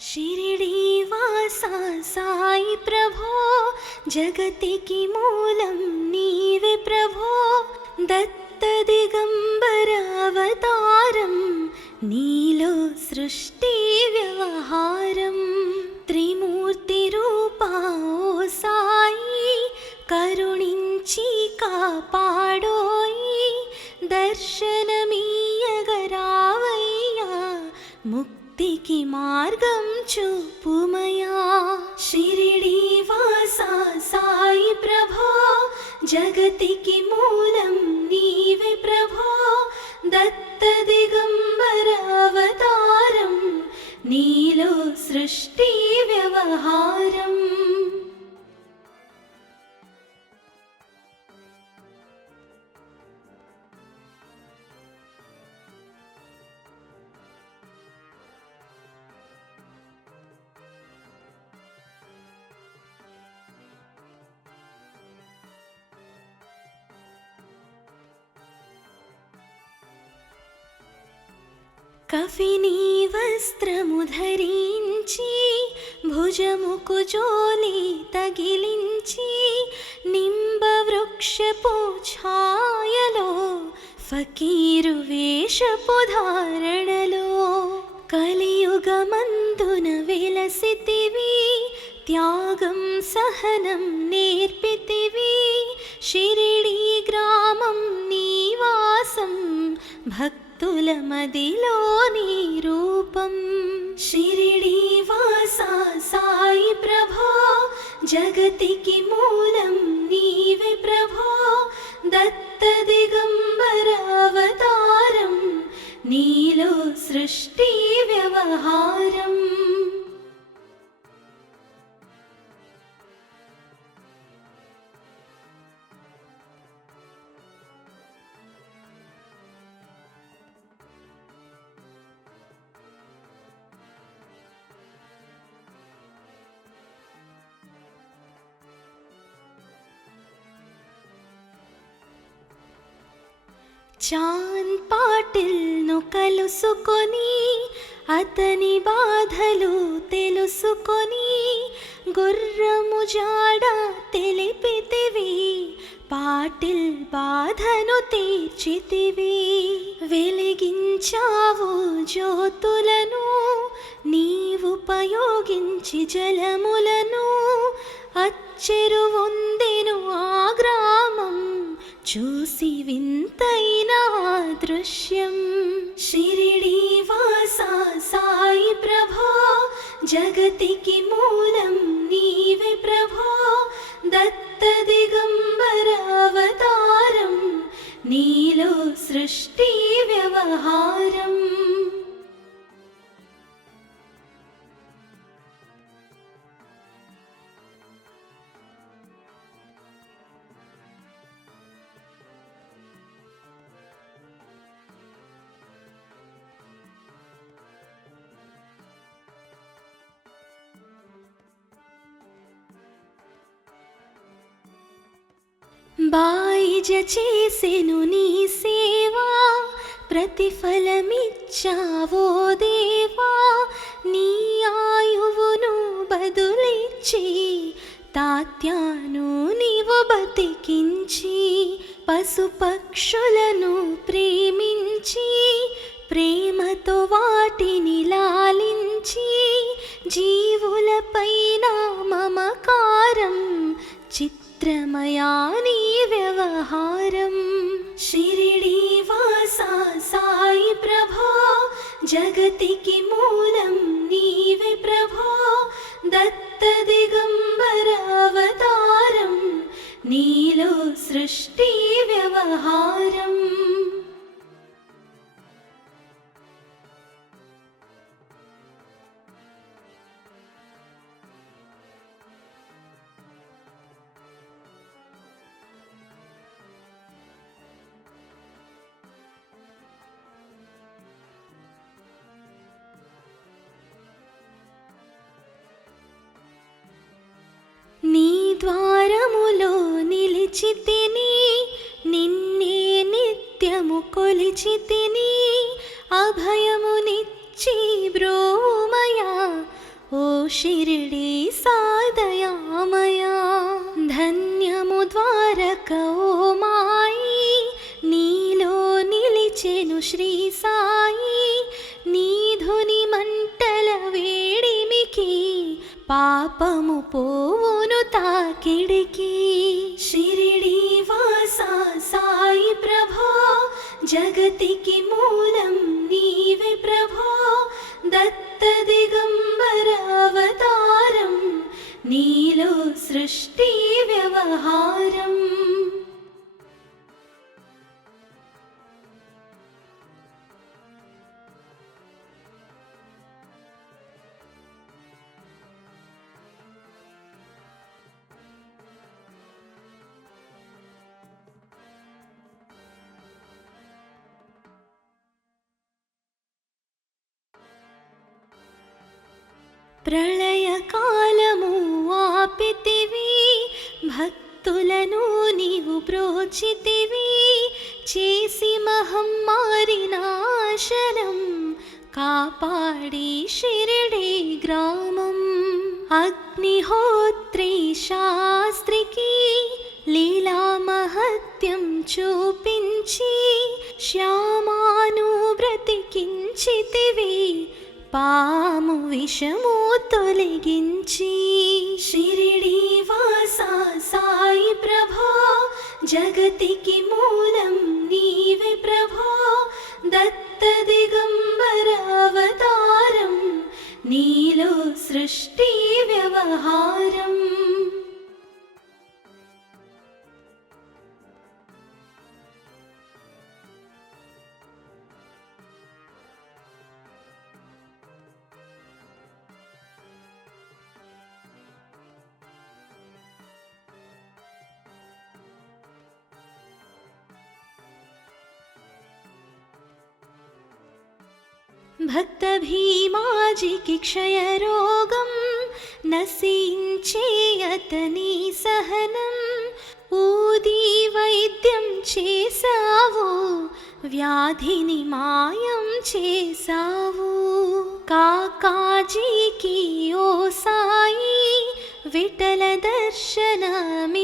शिरिडीवासा साई प्रभो जगतिकी मूलं नीवे प्रभो दत्त दिगंबर अवतारं नीलो सृष्टि व्यवहारं त्रिमूर्ति रूपा ओ साई करुणिंची कापाडोई दर्शनमीयगरावय्या मुक्तिकी मार्गं चूपुमया शिरिडीवासा साई प्रभो जगतिकी मूलं नीवे प्रभो दत्त दिगंबर अवतारं नीलो सृष्टि व्यवहारम् కఫినీ వస్త్రము ధరించి భుజముకు జోలి తగిలించి నింబ వృక్షపు ఛాయలో ఫకీరు వేషపు ధారణలో కలియుగమందున వెలసితివి త్యాగం సహనం నేర్పితివి షిరిడీ గ్రామం నివాసం భక్తుల మదిలో నీ రూపం షిరిడీవాసా సాయి ప్రభో జగతికి మూలం నీవే ప్రభో దత్త దిగంబర అవతారం నీలో సృష్టి వ్యవహారం చాన్ పాటిల్ను కలుసుకొని అతని బాధలు తెలుసుకొని గుర్రము జాడ తెలిపితివి పాటిల్ బాధను తీర్చితివి వెలిగించావు జ్యోతులను నీవుపయోగించి జలములను అచ్చెరువొందెను ఆ గ్రామం చూసి వింతైన దృశ్యం షిరిడీవాసా సాయి ప్రభో జగతికి మూలం నీవే ప్రభో దత్త దిగంబర అవతారం నీలో సృష్టి వ్యవహారం బాయిజ చేసెను నీ సేవా ప్రతిఫలమిచ్చావో దేవా నీ ఆయువును బదులిచ్చి తాత్యాను నీవు బతికించి పశుపక్షులను ప్రేమించి ప్రేమతో వాటిని లాలించి జీవులపైన మమకారం చిత్రమయా నీ వ్యవహారం షిరిడీవాసా సాయి ప్రభో జగతికి మూలం నీవే ప్రభో దత్త దిగంబర అవతారం నీలో సృష్టి వ్యవహారం నీ ద్వారములో నిలిచితిని నిన్నే నిత్యము కొలిచితిని అభయమునిచ్చి బ్రోమయా షిరిడి సాదయామయా ధన్యము ద్వారక ఓ మాయి నీలో నిలిచెను శ్రీ సాయి నీధుని మంటల వేడిమికి పాపము పోవును తాకిడికి షిరిడి వాసా సాయి ప్రభో జగతికి మూలం నీవే ప్రభో దత్త దిగంబర అవతారం నీలో సృష్టి వ్యవహారం ప్రళయకాలము ఆపితివి భక్తులను నీవు బ్రోచితివి చేసి మహమ్మారి నాశనం కాపాడి షిరిడి గ్రామం అగ్నిహోత్రి శాస్త్రికి లీలా మహత్యం చూపించి శ్యామాను బ్రతికించితివి పాము విషము తొలగించి షిరిడి వాసా సాయి ప్రభో జగతికి మూలం నీవే ప్రభో దత్త దిగంబర అవతారం నీలో సృష్టి వ్యవహారం భక్త భీమాజికి క్షయరోగం నశించే అతని సహనం ఊది వైద్యం చేసావు వ్యాధిని మాయం చేసావు కాకాజీకి ఓ సాయి విఠల దర్శనమిచ్చితివి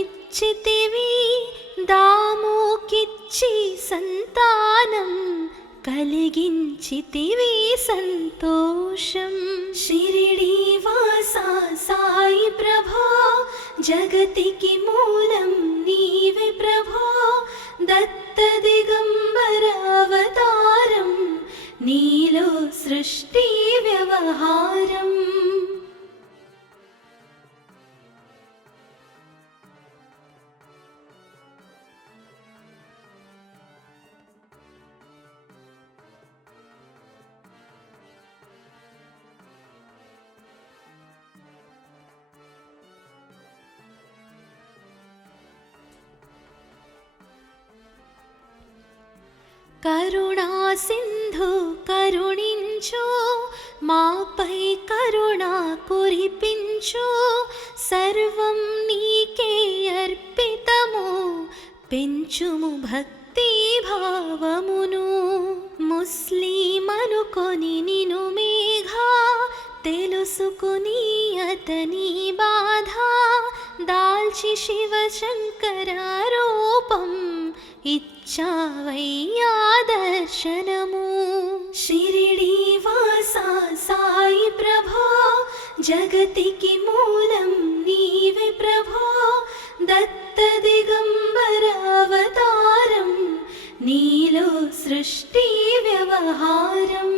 దాముకిచ్చి సంతానం కలిగించితివి సంతోషం షిరిడి వాసా సాయి ప్రభో జగతికి మూలం నీవే ప్రభో దత్త దిగంబర అవతారం నీలో సృష్టి వ్యవహారం కరుణా సింధు కరుణించు మాపై కరుణ కురిపించు సర్వం నీకే అర్పితము పెంచుము భక్తి భావమును ముస్లిమనుకొని నిను మేఘా తెలుసుకుని అతని బాధ దాల్చి శివ శంకర రూపం ఇచ్చావయ్యా దర్శనము షిరిడి వాసా సాయి ప్రభో జగతికి మూలం నీవే ప్రభో దత్త దిగంబర అవతారం నీలో సృష్టి వ్యవహారం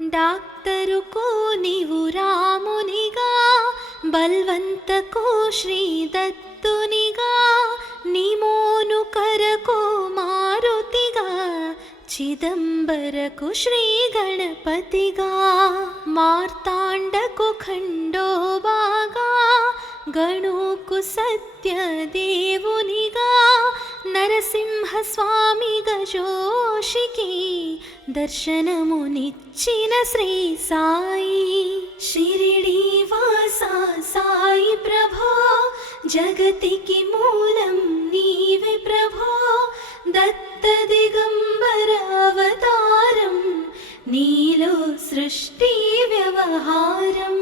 డాక్టరుకు నీవు రామునిగా బల్వంతకు శ్రీ దత్తునిగా నిమోను కరకు మారుతిగా చిదంబరకు శ్రీ గణపతిగా మార్తాండకు ఖండోబాగా గణుకు సత్య దేవునిగా నర నరసింహస్వామి గజోషికి దర్శనమునిచ్చిన శ్రీ సాయి. షిరిడి వాస సాయి ప్రభో, జగతికి మూలం నీవే ప్రభో. దత్త దిగంబర అవతారం, నీలో సృష్టి వ్యవహారం.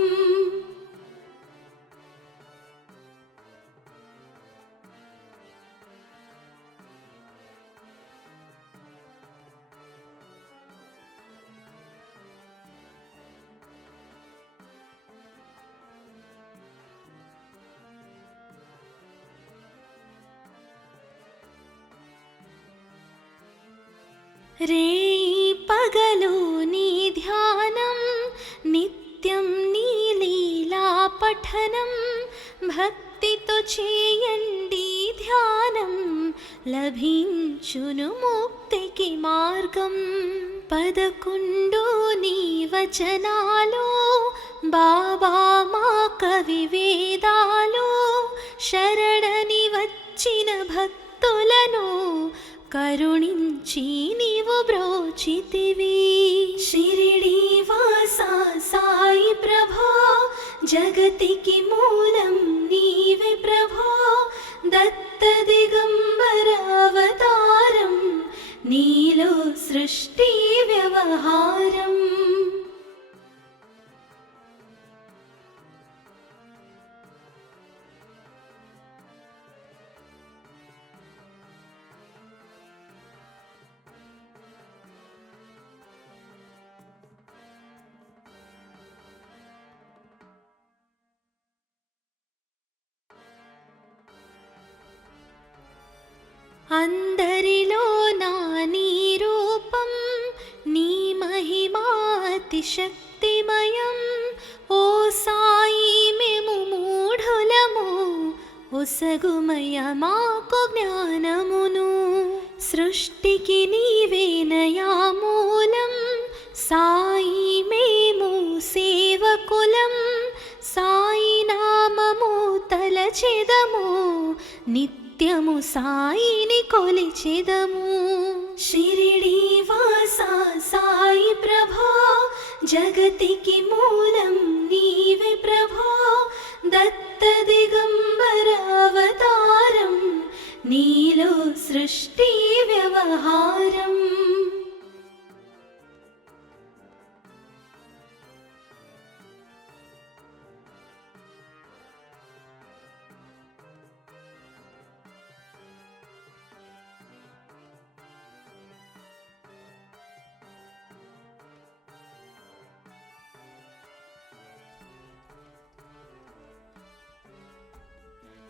రేయి పగలు నీ ధ్యానం, నిత్యం నీ లీలా పఠనం. భక్తితో చేయండి ధ్యానం, లభించును ముక్తికి మార్గం. 11 నీ వచనాలు, బాబా మా కవి వేదాలు. శరణని వచ్చిన భక్తులను కరుణించి నీవు బ్రోచితివి. షిరిడి వాస సాయి ప్రభో, జగతికి మూలం నీవే ప్రభో. దత్త దిగంబర అవతారం, నీలో సృష్టి వ్యవహారం. అందరిలో నా నీ రూపం, నీ మహిమా అతిశక్తిమయం. ఓ సాయి మేము మూఢులము, ఒసగుమయ మాకు జ్ఞానమును. సృష్టికి నీవేనయా మూలం, సాయి మేము సేవకులం. సాయి నామము తలచెదము, నిత్యము సాయిని కొలిచెదము. షిరిడి వాస సాయి ప్రభో, జగతికి మూలం నీవే ప్రభో. దత్త దిగంబర అవతారం, నీలో సృష్టి వ్యవహారం.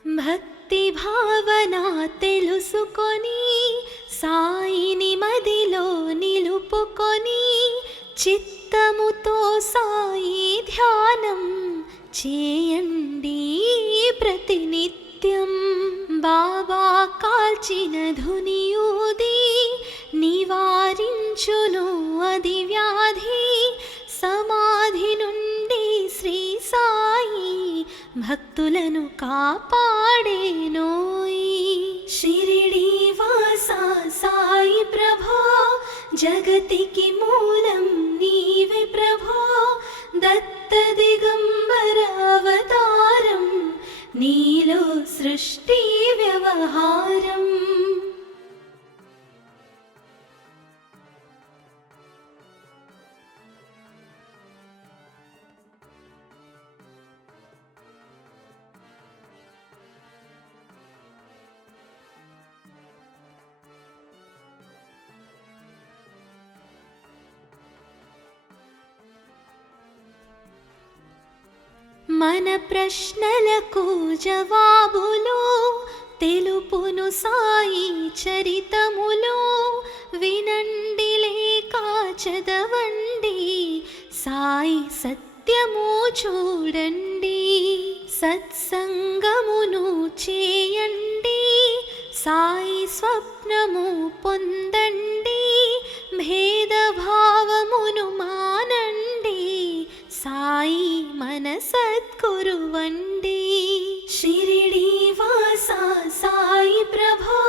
భక్తి భావన తెలుసుకొని, సాయిని మదిలో నిలుపుకొని. చిత్తముతో సాయి ధ్యానం చేయండి ప్రతినిత్యం. బాబా కాల్చిన ధునియూది, నివారించును అది వ్యాధి. సమాధి నుండి శ్రీ సాయి భక్తులను కాపాడేనోయి. షిరిడి వాస సాయి ప్రభో, జగతికి మూలం నీవే ప్రభో. దత్త దిగంబర అవతారం, నీలో సృష్టి వ్యవహారం. మన ప్రశ్నలకు జవాబులు తెలుపును సాయి చరితములు. వినండి లేక చదవండి, సాయి సత్యము చూడండి. సత్సంగమును చేయండి, సాయి స్వప్నము పొందండి. భేదభావమును మానండి, సాయి మన సద్గురువండి. షిరిడి వాస సాయి ప్రభో,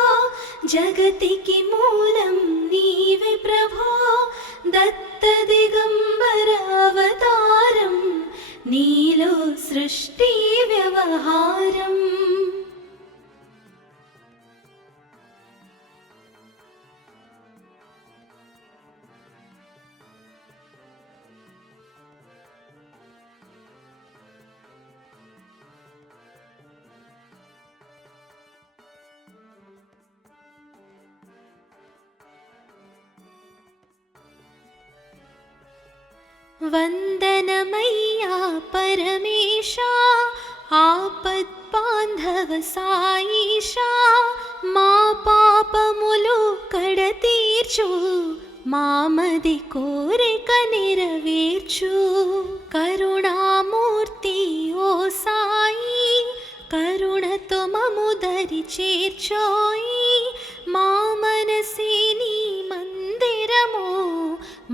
జగతికి మూలం నీవే ప్రభో, దత్త దిగంబర అవతారం, నీలో సృష్టి వ్యవహారం. వందనమయ్యా పరమేశా, ఆపద్బాంధవ సాయిషా, మా పాపములు కడతీర్చు, మామది కోరిక నెరవేర్చు. కరుణామూర్తి ఓ సాయి, కరుణతో మము దరి చేర్చోయి. మా మనసే నీ మందిరము,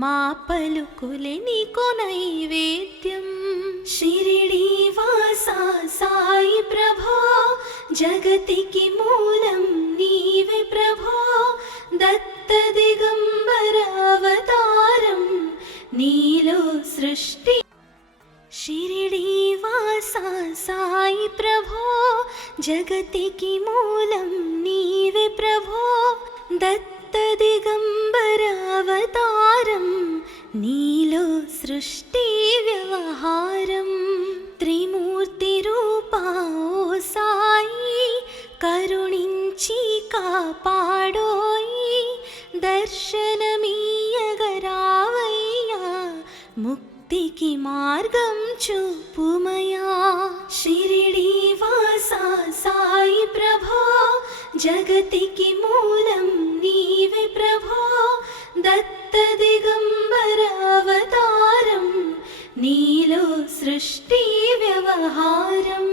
మా పలుకులే నీకు నైవేద్యం. షిరిడీ వాసా సాయి ప్రభో, జగతికి మూలం నీవే ప్రభో, దత్త దిగంబర అవతారం, నీలో సృష్టి. షిరిడీ వాసా సాయి ప్రభో, జగతికి మూలం నీవే ప్రభో, దత్త దిగంబర అవతారం, నీలో సృష్టి వ్యవహారం. త్రిమూర్తి రూపా ఓ సాయి, కరుణించి కాపాడోయి. దర్శనమీయగరావయ్యా, ముక్తికి మార్గం చూపుమయా. షిరిడీ వాసా సాయి ప్రభో, జగతికి మూలం నీవే ప్రభో, దత్త దిగంబర అవతారం, నీలో సృష్టి వ్యవహారం.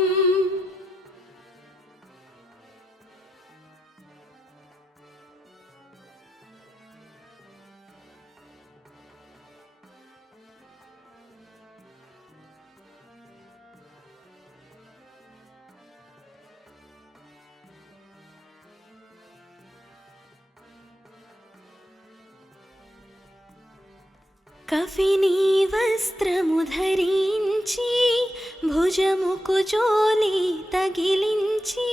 కఫినీ వస్త్రము ధరించి, భుజముకు జోలి తగిలించి,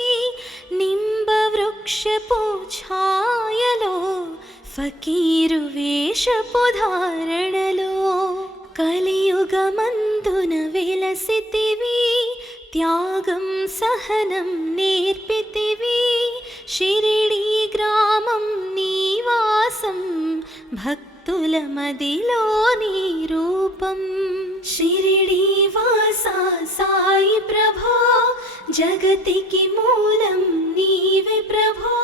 నింబ వృక్షపు ఛాయలో, ఫకీరు వేషపు ధారణలో, కలియుగమందున వెలసితివి, త్యాగం సహనం నేర్పితివి. షిరిడీ గ్రామం నీవాసం, భక్తుల మదిలో నీ రూపం. షిరిడీ వాసా సాయి ప్రభో, జగతికి మూలం నీవే ప్రభో,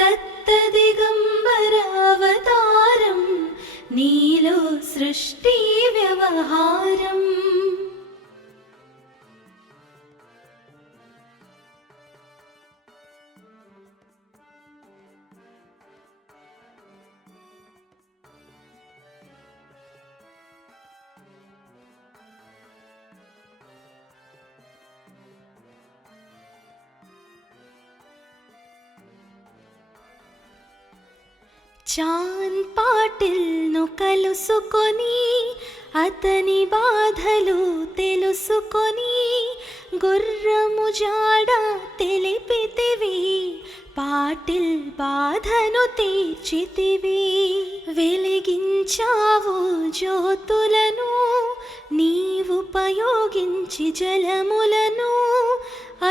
దత్త దిగంబర అవతారం, నీలో సృష్టి వ్యవహారం. చాన్ పాటిల్ను కలుసుకొని, అతని బాధలు తెలుసుకొని, గుర్రము జాడ తెలిపితివి, పాటిల్ బాధను తీర్చితివి. వెలిగించావు జ్యోతులను, నీవుపయోగించి జలములను,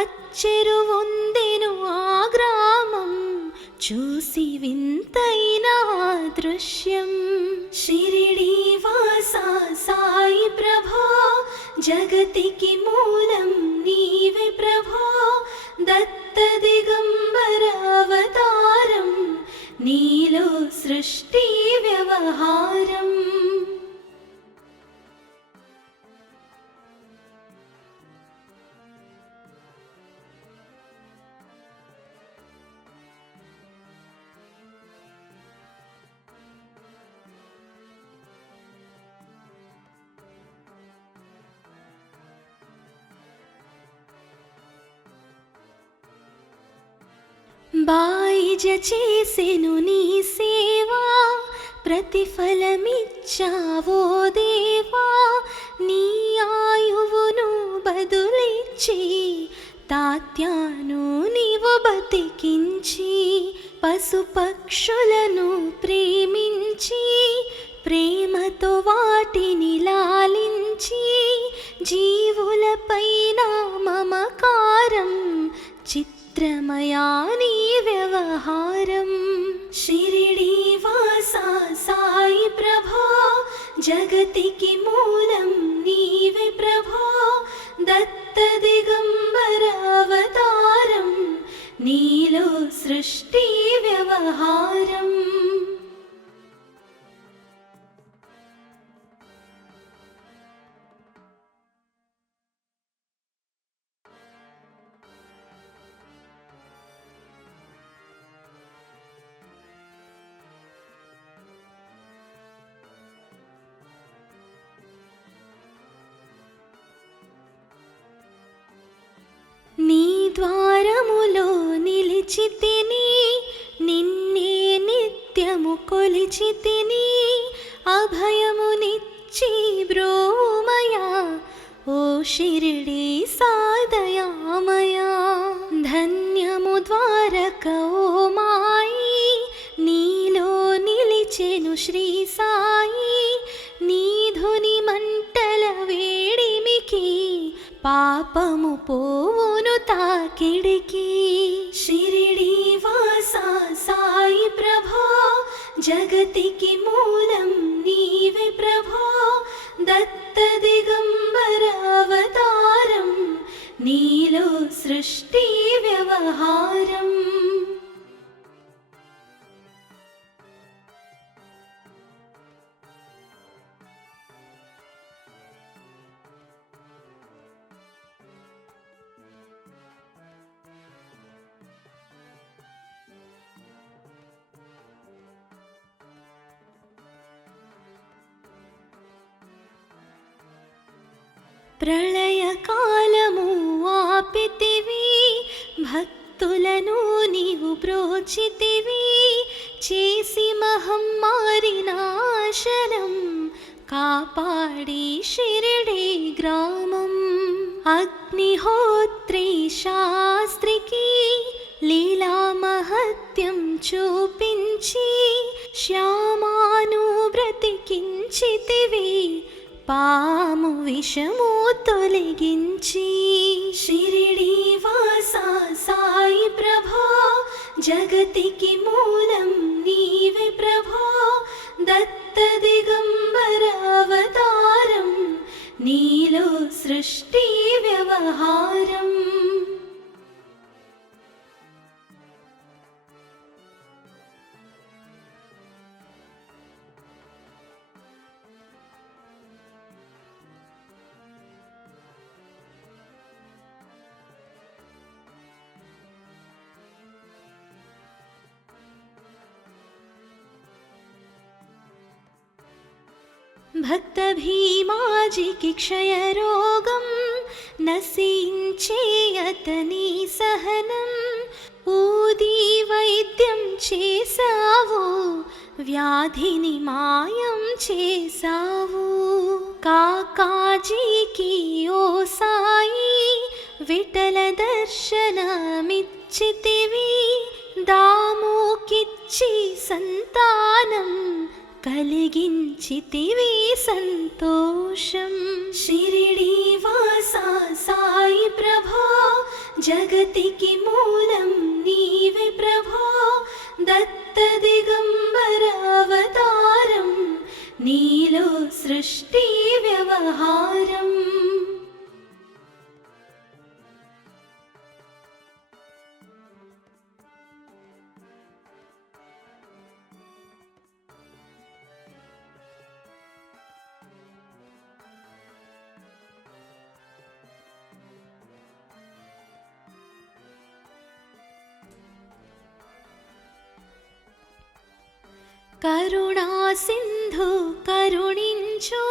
అచ్చెరువొందెను ఆ గ్రామం, చూసి వింతైన దృశ్యం. షిరిడీ వాసా సాయి ప్రభో, జగతికి మూలం నీవే ప్రభో, దత్త దిగంబర అవతారం, నీలో సృష్టి వ్యవహారం. బాయి నిజ చేసెను నీ సేవా, ప్రతిఫలమిచ్చావో దేవా. నీ ఆయువును బదులిచ్చి తాత్యాను నీవు బతికించి, పశుపక్షులను ప్రేమించి ప్రేమతో వాటిని లాలించి, జీవులపైన మమకారం చిత్రమయా నీ వ్యవహారం. షిరిడీ వాసా సాయి ప్రభో, జగతికి మూలం నీవే ప్రభో. దత్త దిగంబర అవతారం, నీలో సృష్టి వ్యవహారం. నీ ద్వారములో నిలిచితిని, నిన్నే నిత్యము కొలిచితిని. అభయమునిచ్చి బ్రోమయా, ఓ షిరిడీ సాదయామయా. ధన్యము ద్వారక ఓ మాయి, నీలో నిలిచెను శ్రీ సాయి. నీధుని మంటల వేడిమికి పాపము పోవును తాకిడికి. షిరిడీ వాసా సాయి ప్రభో, జగతికి మూలం నీవే ప్రభో. దత్త దిగంబర అవతారం, నీలో సృష్టి వ్యవహారం. ప్రళయకాలము ఆపితివి, భక్తులను నీవు బ్రోచితివి. చేసి మహమ్మారి నాశనం, కాపాడి షిరిడీ గ్రామం. అగ్నిహోత్రి శాస్త్రికి లీలా మహత్యం చూపించి, శ్యామాను బ్రతికించితివి, పాము విషము తొలగించి. షిరిడీ వాసా సాయి ప్రభో, జగతికి మూలం నీవే ప్రభో. దత్త దిగంబర అవతారం, నీలో సృష్టి వ్యవహారం. భక్త భీమాజికి క్షయరోగం, నశించే అతని సహనం. ఊది వైద్యం చేసావు, వ్యాధిని మాయం చేసావు. కాకాజీకి ఓ సాయి, విఠల దర్శనమిచ్చితివి. దాముకిచ్చి సంతానం కలిగించితివి సంతోషం. షిరిడీ వాసా సాయి ప్రభో, జగతికి మూలం నీవే ప్రభో. దత్త దిగంబర అవతారం, నీలో సృష్టి వ్యవహారం. కరుణా సింధు కరుణించు,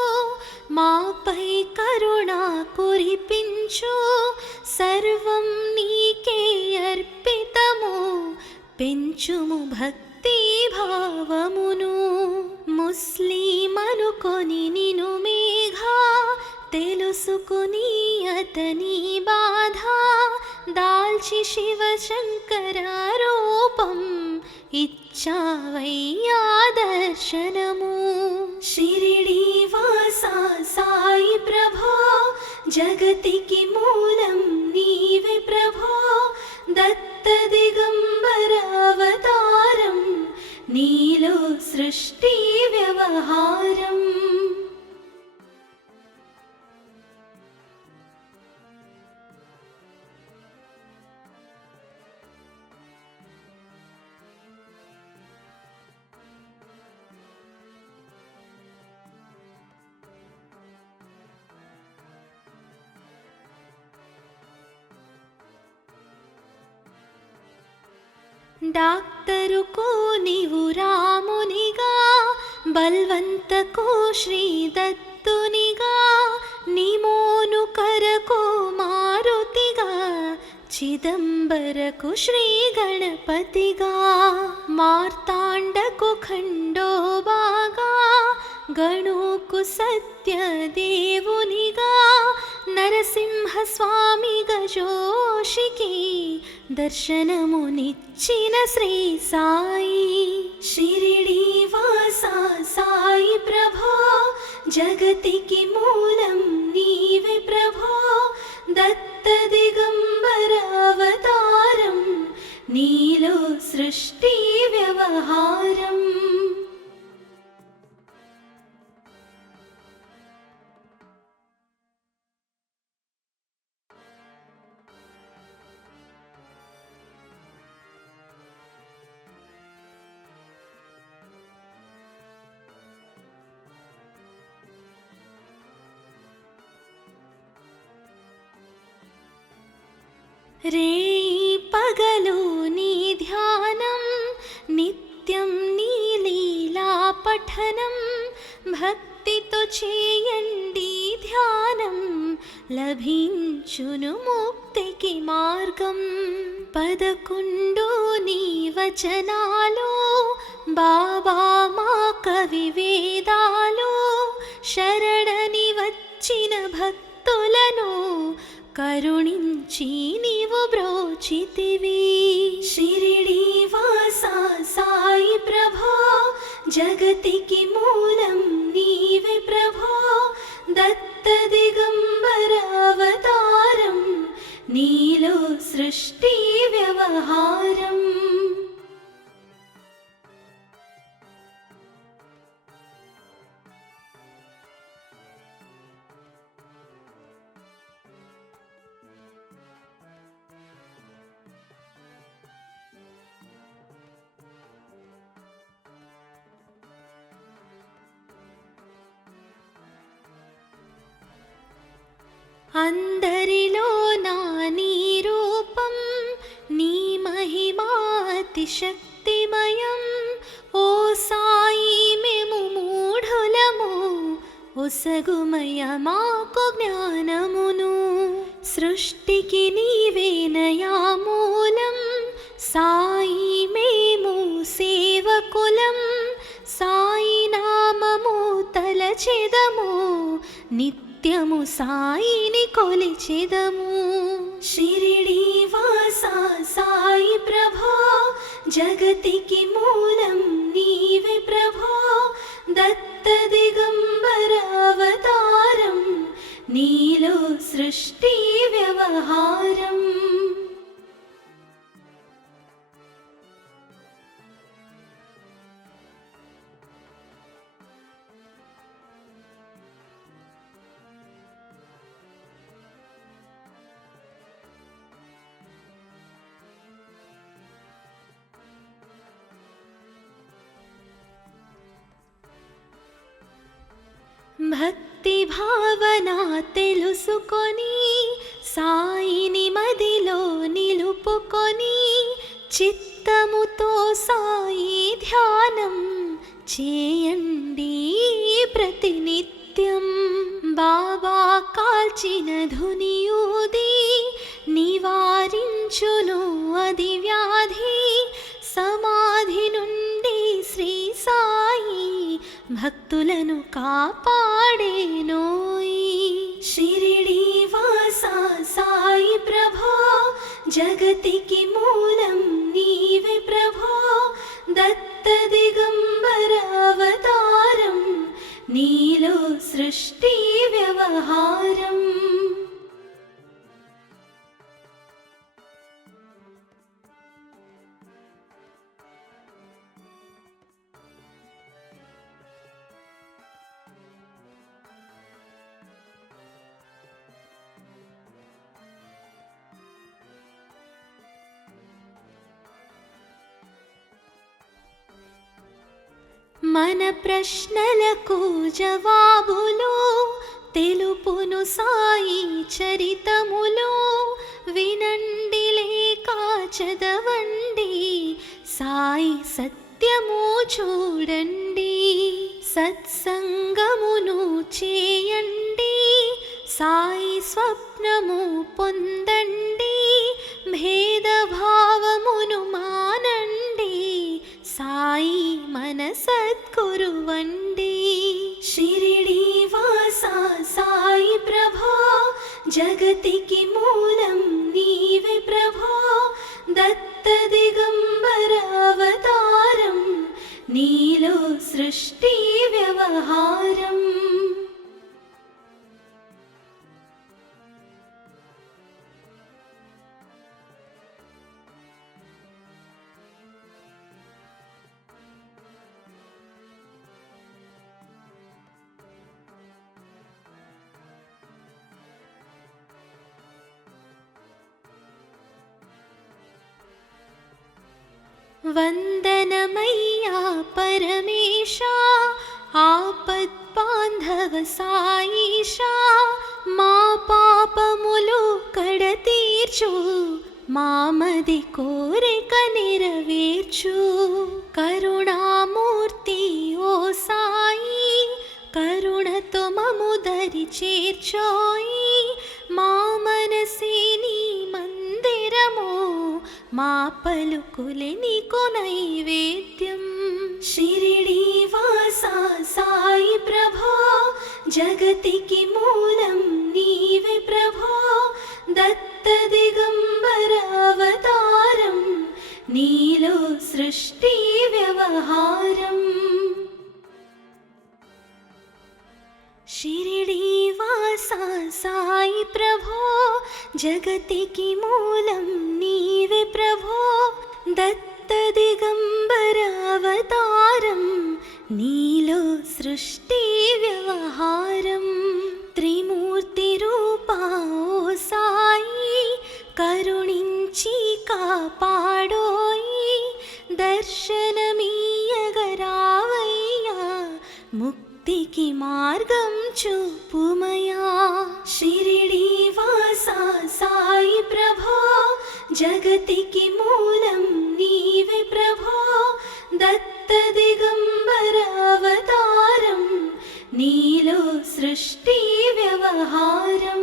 మాపై కరుణ కురిపించు. సర్వం నీకే అర్పితము, పెంచుము భక్తి భావమును. ముస్లిమనుకొని నిను మేఘా తెలుసుకుని అతని బాధ దాల్చి శివశంకర రూపం ఇచ్చావయ్యా దర్శనము. షిరిడి వాసా సాయి ప్రభో జగతికి మూలం నీవే ప్రభో. దత్త దిగంబర అవతారం నీలో సృష్టి వ్యవహారం. డాక్టరుకు నీవు రామునిగా బల్వంతకు శ్రీ దత్తునిగా నిమోను కరకు మారుతిగా చిదంబరకు శ్రీ గణపతిగా మార్తాండకు ఖండోబాగా గణుకు సత్యదేవునిగా నరసింహ స్వామి గజోషికి దర్శనమునిచ్చిన శ్రీ సాయి. షిరిడి వాసా సాయి ప్రభో జగతికి మూలం నీవే ప్రభో. దత్త దిగంబర అవతారం నీలో సృష్టి వ్యవహారం. రేయి పగలు నీ ధ్యానం నిత్యం నీ లీలా పఠనం. భక్తితో చేయండి ధ్యానం లభించును ముక్తికి మార్గం. 11 నీ వచనాలు బాబా మా కవి వేదాలు. శరణని వచ్చిన భక్తులను కరుణించి నీవు బ్రోచితివి. షిరిడి వాసా సాయి ప్రభో జగతికి మూలం నీవే ప్రభో. దత్త దిగంబర అవతారం నీలో సృష్టి వ్యవహారం. అందరిలో నా నీ రూపం నీ మహిమాతి శక్తిమయం. ఓ సాయి మేము మూఢులము ఒసగుమయ మాకు జ్ఞానమును. సృష్టికి నీవేనయా మూలం సాయి మేము సేవకులం. సాయి నామము తలచెదము నిత్యము సాయిని కొలిచెదము. షిరిడి వాసా సాయి ప్రభో జగతికి మూలం నీవే ప్రభో. దత్త దిగంబర అవతారం నీలో సృష్టి వ్యవహారం. భక్తి భావన తెలుసుకొని సాయిని మదిలో నిలుపుకొని చిత్తముతో సాయి ధ్యానం చేయండి ప్రతినిత్యం. బాబా కాల్చిన ధునియూది నివారించును అది వ్యాధి. సమా భక్తులను కాపాడేనోయి. షిరిడీ వాసా సాయి ప్రభో, జగతికి మూలం నీవే ప్రభో. దత్త దిగంబర అవతారం, నీలో సృష్టి వ్యవహారం. మన ప్రశ్నలకు జవాబులు తెలుపును సాయి చరితములో. వినండి లేక చదవండి, సాయి సత్యము చూడండి. సత్సంగమును చేయండి, సాయి స్వప్నము పొందండి. భేదభావమును మానండి, సాయి మన సద్గురువండి. షిరిడీ వాసా సాయి ప్రభో, జగతికి మూలం నీవే ప్రభో. దత్త దిగంబర అవతారం, నీలో సృష్టి వ్యవహారం. వందనమయ్యా పరమేశా, ఆపద్బాంధవ సాయిషా. మా పాపములు కడతీర్చు, మామది కోరిక నెరవేర్చు. కరుణామూర్తి ఓ సాయి, కరుణతో మము దరి చేర్చోయి. మా మనసే నీ మందిరము, మా పలుకులే నీకు నైవేద్యం. షిరిడీ వాసా సాయి ప్రభో, జగతికి మూలం నీవే ప్రభో. దత్త దిగంబర అవతారం, నీలో సృష్టి వ్యవహారం. షిరిడీ వాసా సాయి ప్రభో, జగతికి మూలం నీవే ప్రభో. దత్త దిగంబర అవతారం, నీలో సృష్టి వ్యవహారం. త్రిమూర్తి రూపా ఓ సాయి, కరుణించి కాపాడోయి. దర్శనమీయగరావయ్యా, ముక్తికి మార్గం చూపుమయా. షిరిడీ వాసా సాయి ప్రభో, జగతికి మూలం నీవే ప్రభో. దత్త దిగంబర అవతారం, నీలో సృష్టి వ్యవహారం.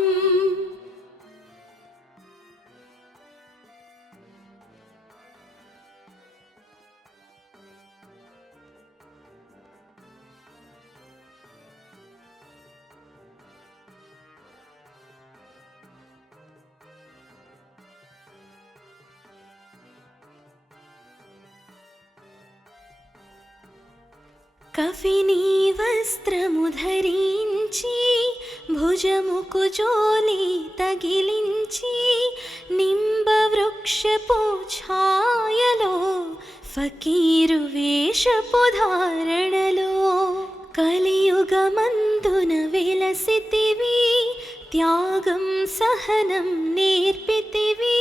కఫినీ వస్త్రము ధరించి, భుజముకు జోలి తగిలించి. నింబ వృక్షపు ఛాయలో, ఫకీరు వేషపు ధారణలో. కలియుగమందున వెలసితివి, త్యాగం సహనం నేర్పితివి.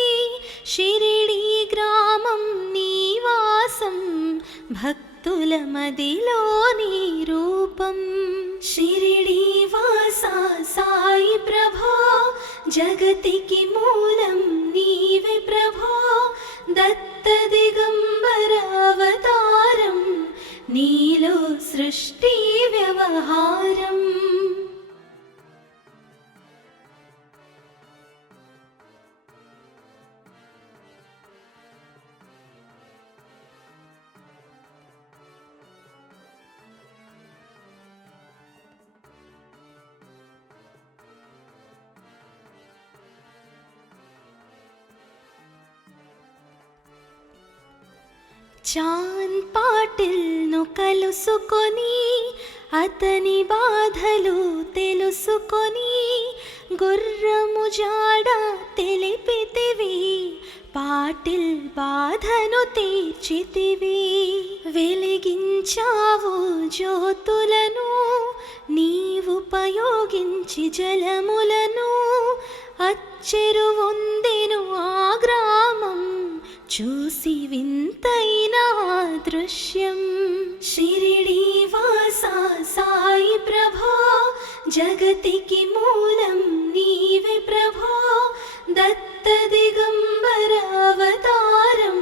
షిరిడీ గ్రామం నీవాసం, భక్తుల మదిలో నీ రూపం. షిరిడీ వాసా సాయి ప్రభో, జగతికి మూలం నీవే ప్రభో. దత్త దిగంబర అవతారం, నీలో సృష్టి వ్యవహారం. చాన్ పాటిల్ను కలుసుకొని అతని బాధలు తెలుసుకొని గుర్రము జాడ తెలిపితివి, పాటిల్ బాధను తీర్చితివి. వెలిగించావు జ్యోతులను నీవుపయోగించి జలములను, అచ్చెరువొందెను ఆ గ్రామం చూసి వింతైన దృశ్యం. షిరిడీ వాసా సాయి ప్రభో, జగతికి మూలం నీవే ప్రభో, దత్త దిగంబర అవతారం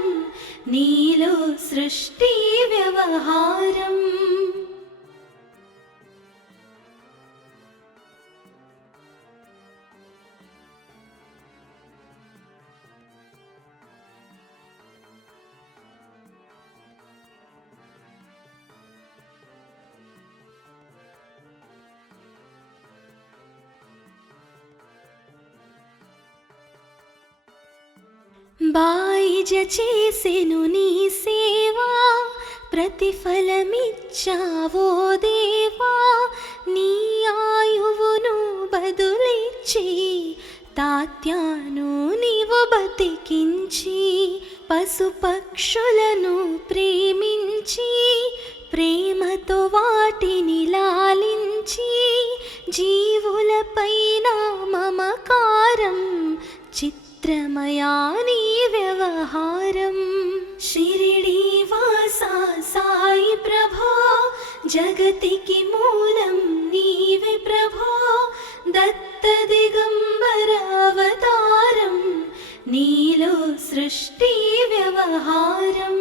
నీలో సృష్టి వ్యవహారం. బాయిజ చేసెను నీ సేవా, ప్రతిఫలమిచ్చావో దేవా. నీ ఆయువును బదులిచ్చి తాత్యాను నీవు బతికించి, పశుపక్షులను ప్రేమించి ప్రేమతో వాటిని లాలించి, జీవులపైన మమకారం చిత్రమయా నీ వ్యవహారం. షిరిడీ వాసా సాయి ప్రభో, జగతికి మూలం నీవే ప్రభో, దత్త దిగంబర అవతారం నీలో సృష్టి వ్యవహారం.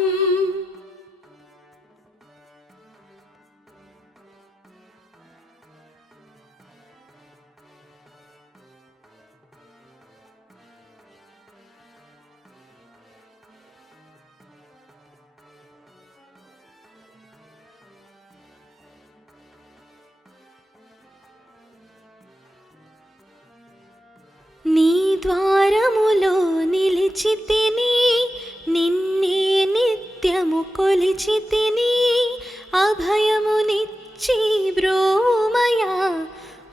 నీ ద్వారములో నిలిచితిని, నిన్నే నిత్యము కొలిచితిని, అభయమునిచ్చి బ్రోమయా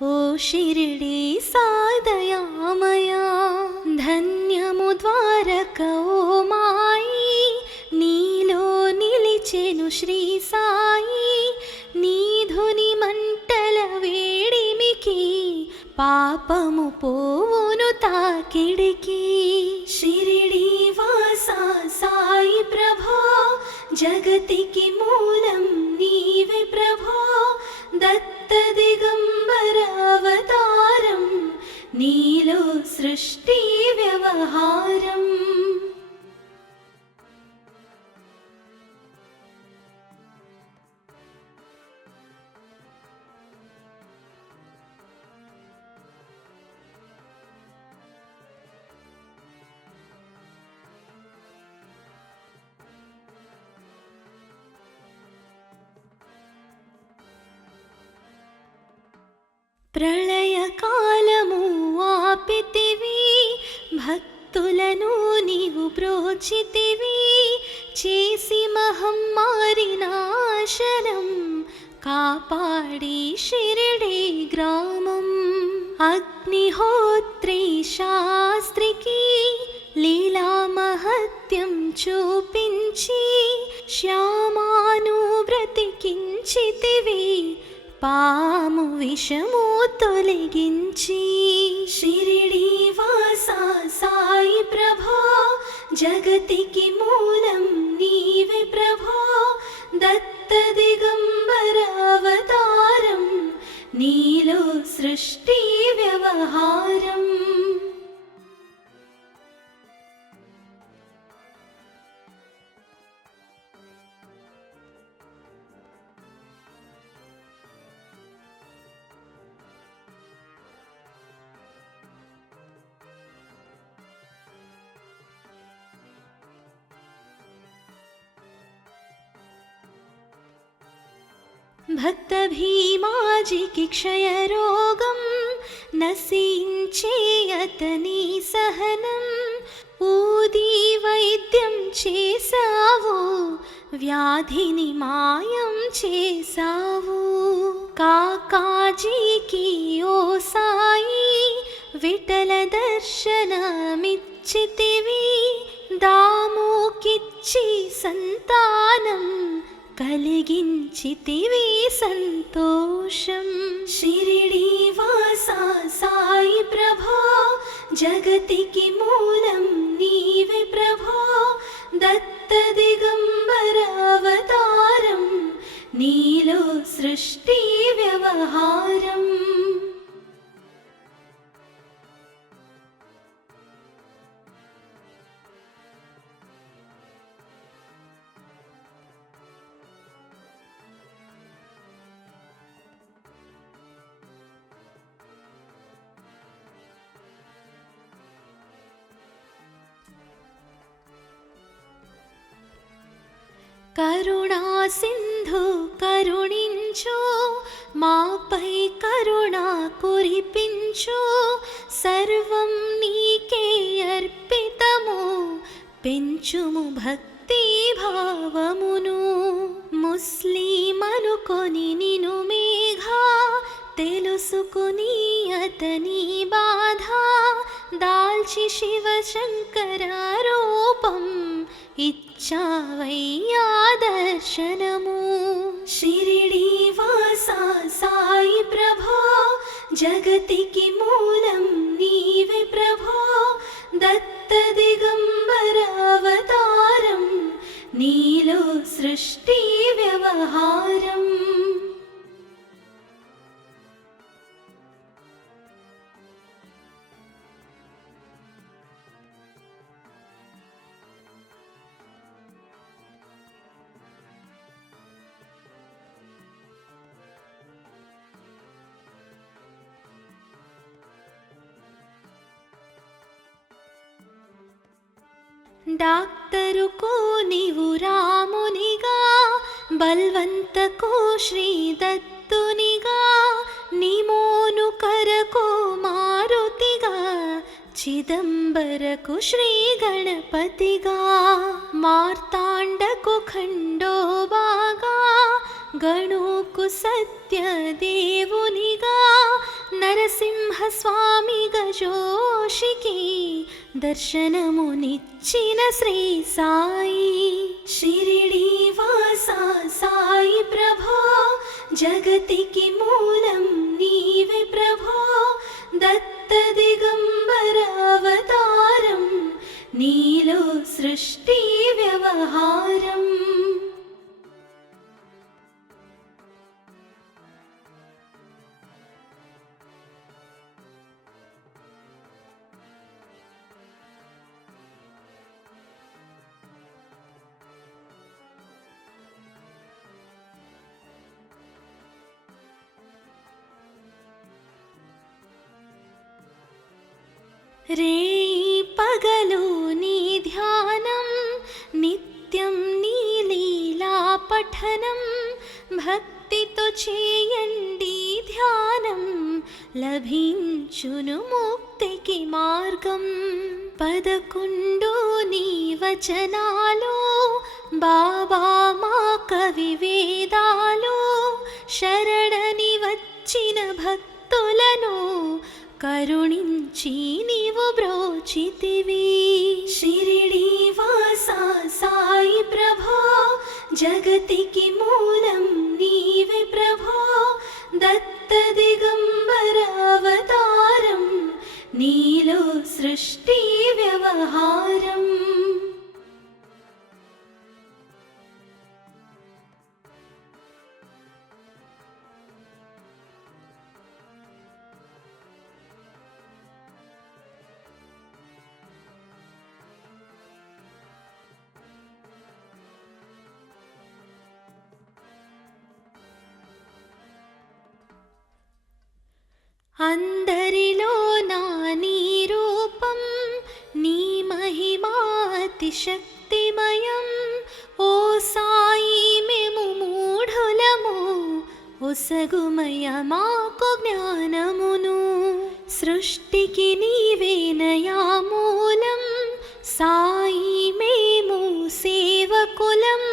ఓ షిరిడీ సాదయామయా. ధన్యము ద్వారక ఓ మాయి, నీలో నిలిచెను శ్రీ సాయి. నీధుని మంటల వేడిమికి పాపము పోవును తాకిడికి. షిరిడీ వాసా సాయి ప్రభో, జగతికి మూలం నీవే ప్రభో, దత్త దిగంబర అవతారం నీలో సృష్టి వ్యవహారం. ప్రళయకాలము ఆపితివి, భక్తులను నీవు బ్రోచితివి, చేసి మహమ్మారి నాశనం కాపాడి షిరిడీ గ్రామం. అగ్నిహోత్రి శాస్త్రికి లీలా మహత్యం చూపించి, శ్యామాను బ్రతికించితివి, పాము విషము తొలగించి. షిరిడీ వాసా సాయి ప్రభో, జగతికి మూలం నీవే ప్రభో, దత్త దిగంబర అవతారం నీలో సృష్టి వ్యవహారం. భక్త భీమాజికి క్షయరోగం నశించే అతని సహనం, ఊది వైద్యం చేసావు వ్యాధిని మాయం చేసావు. కాకాజీకి ఓ సాయి విఠల దర్శనమిచ్చితివి. దాముకిచ్చి సంతానం కలిగించితివి సంతోషం. షిరిడి వాసా సాయి ప్రభో జగతికి మూలం నీవే ప్రభో. దత్త దిగంబర అవతారం నీలో సృష్టి వ్యవహారం. కరుణా సింధు కరుణించు, మాపై కరుణ కురిపించు. సర్వం నీకే అర్పితము, పెంచుము భక్తి భావమును. ముస్లిమనుకొని నిను మేఘా, తెలుసుకుని అతని బాధ. దాల్చి శివ శంకర రూపం, ఇచ్చావయ్యా దర్శనము. షిరిడి వాసా సాయి ప్రభో జగతికి మూలం నీవే ప్రభో. దత్త దిగంబర అవతారం నీలో సృష్టి వ్యవహారం. డాక్టరుకు నీవు రామునిగా, బల్వంతకు శ్రీ దత్తునిగా. నిమోను కరకు మారుతిగా, చిదంబరకు శ్రీ గణపతిగా. మార్తాండకు ఖండోబాగా, గణుకు సత్యదేవునిగా. నరసింహ స్వామి గజోషికి దర్శనమునిచ్చిన శ్రీ సాయి. షిరిడి వాసా సాయి ప్రభో జగతికి మూలం నీవే ప్రభో. దత్త దిగంబర అవతారం నీలో సృష్టి వ్యవహారం. రే పగలు నీ ధ్యానం, నిత్యం నీ లీలా పఠనం. భక్తితో చేయండి ధ్యానం, లభించును ముక్తికి మార్గం. 11 నీ వచనాలు, బాబా మా కవి వేదాలు. శరణని వచ్చిన భక్తులను కరుణించి నీవు బ్రోచితివి. షిరిడి వాసా సాయి ప్రభో జగతికి మూలం నీవే ప్రభో. దత్త దిగంబర అవతారం నీలో సృష్టి వ్యవహారం. అందరిలో నా నీ రూపం, నీ మహిమా అతిశక్తిమయం. ఓ సాయి మేము మూఢులము, ఒసగుమయ మాకు జ్ఞానమును. సృష్టికి నీవేనయా మూలం, సాయి మేము సేవకులం.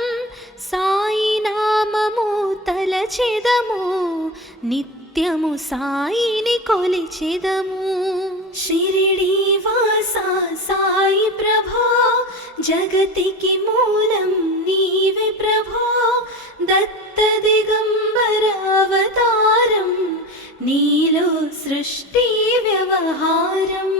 తలచెదము, నిత్యము సాయిని కొలిచెదము. షిరిడి వాసా సాయి ప్రభో, జగతికి మూలం నీవే ప్రభో. దత్త దిగంబర అవతారం, నీలో సృష్టి వ్యవహారం.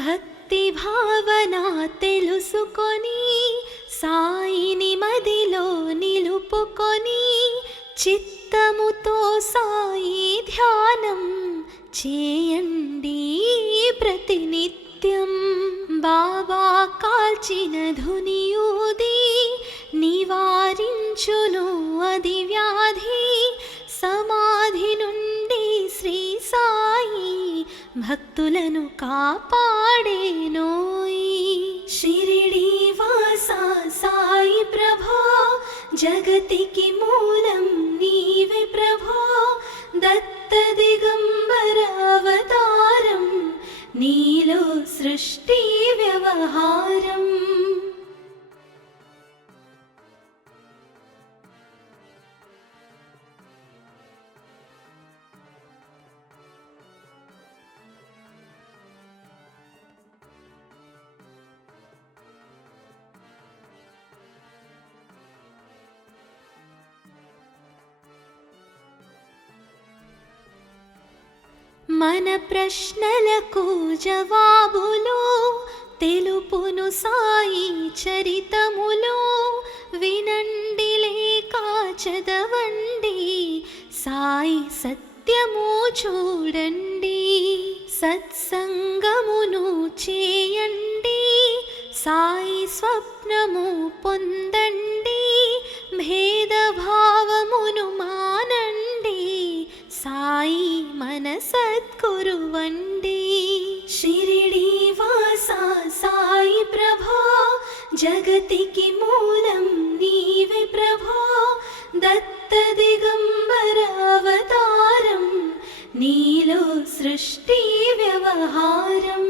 భక్తి భావన తెలుసుకొని, సాయిని మదిలో నిలుపుకొని, చిత్తముతో సాయి ధ్యానం చేయండి ప్రతినిత్యం. బాబా కాల్చిన ధునియూది, నివారించును అది వ్యాధి. సమాధి నుండి శ్రీ సాయి భక్తులను కాపాడేనోయ్. షిరిడి వాసా సాయి ప్రభో, జగతికి మూలం నీవే ప్రభో. దత్త దిగంబర అవతారం, నీలో సృష్టి వ్యవహారం. మన ప్రశ్నలకు జవాబులు తెలుపును సాయి చరితములు. వినండి లేక చదవండి, సాయి సత్యము చూడండి. సత్సంగమును చేయండి, సాయి స్వప్నము పొందండి. భేదభావమును మానండి, సాయి మన సద్గురువండి. షిరిడి వాసా సాయి ప్రభో, జగతికి మూలం నీవే ప్రభో. దత్త దిగంబర అవతారం, నీలో సృష్టి వ్యవహారం.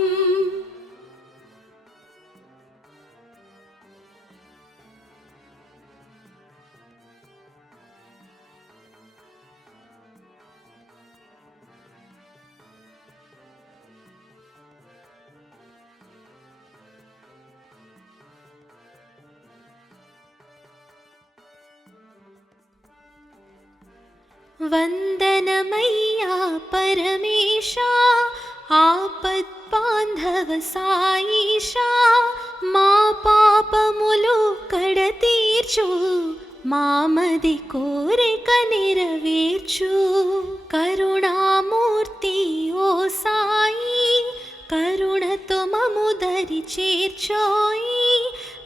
వందనమయ్యా పరమేశా, ఆపద్బాంధవ సాయిషా. మా పాపములు కడతీర్చు, మామది కోరిక నెరవేర్చు. కరుణామూర్తి ఓ సాయి, కరుణతో మము దరి చేర్చోయి.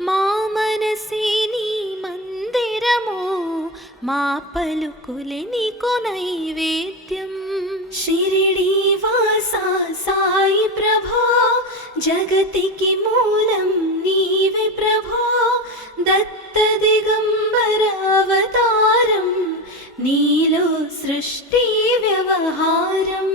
మా మనసే నీ మందిరము, మా పలుకులే నీకు నైవేద్యం. షిరిడి వాసా సాయి ప్రభో, జగతికి మూలం నీవే ప్రభో. దత్త దిగంబర అవతారం, నీలో సృష్టి వ్యవహారం.